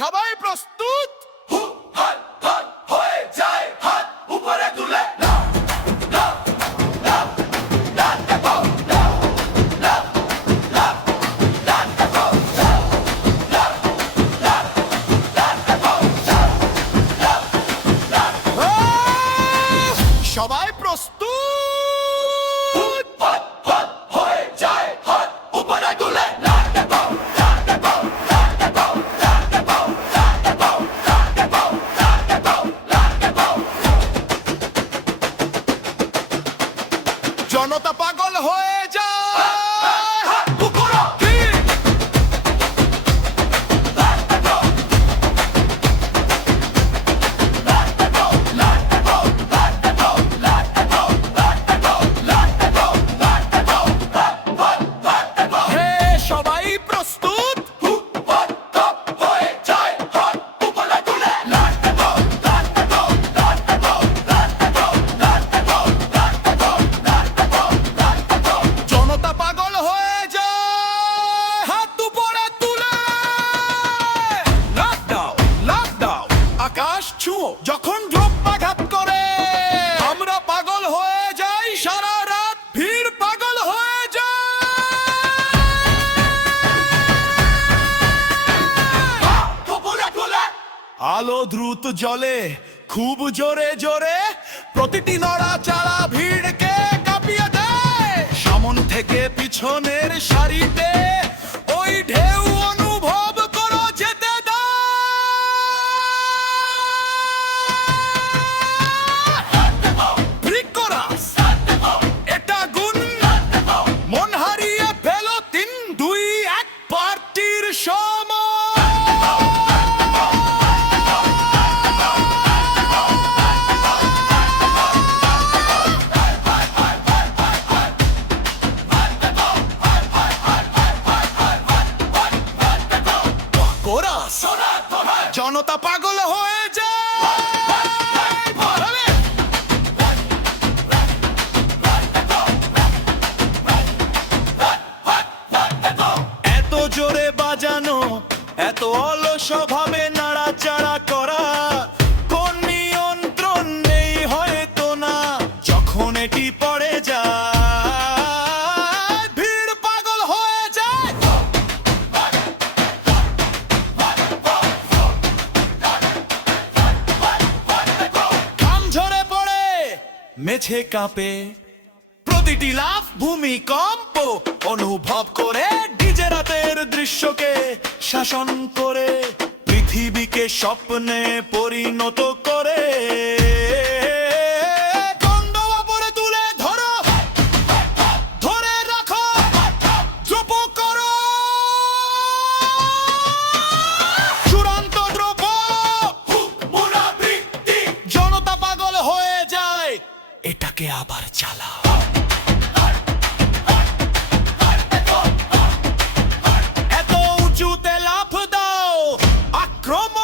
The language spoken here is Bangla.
সবাই প্রস্তুত? হয়ে যায় হাত উপরে তুলে সবাই প্রস্তুত? হয়ে যায় হাত উপরে তুলে জনতা পাগল হয়ে যায়। হে, সবাই প্রস্তুত? হয়ে যায় হাত উপরে তুলে জনতা পাগল হয়ে যায়, হাত উপরে তুলে লাফ দাও, লাফ দাও, আকাশ ছুঁয়ো। যখন দ্রব্যাঘাত করে আমরা পাগল হয়ে যাই, সারা রাত ভিড় পাগল হয়ে যায়। উপরে তুলে আলো দ্রুত জ্বলে খুব জোরে জোরে, প্রতিটি নড়াচড়া ভিড়কে কাঁপিয়ে দেয়। সামন থেকে পিছনের সারিতে ওই ঢেউ অনুভব করো যেতে দাস। এটা গুণ মন হারিয়ে ফেলো, 3, 2, 1 পার্টির সময়। কোরাস, জনতা পাগল হয়ে যায়। আরে! এত জোরে বাজানো, এত অলস ভাবে নাড়াচাড়া করা, কোন নিয়ন্ত্রণ নেই হয়তো না। যখন এটি পড়ে যায়, ভিড় পাগল হয়ে যায়। ঘাম ঝরে পড়ে, মেঝে কাঁপে, প্রতিটি লাফ ভূমিকম্প অনুভব করে। ডিজে রাতের দৃশ্যকে শাসন করে, পৃথিবীকে স্বপ্নে পরিণত করে। কণ্ঠ উপরে তুলে ধরো, ধরে রাখো, দ্রব করো, চূড়ান্ত দ্রব। পুনরাবৃত্তি জনতা পাগল হয়ে যায়, এটাকে আবার চালাও। এত উঁচুতে লাফ দাও, আক্রমণ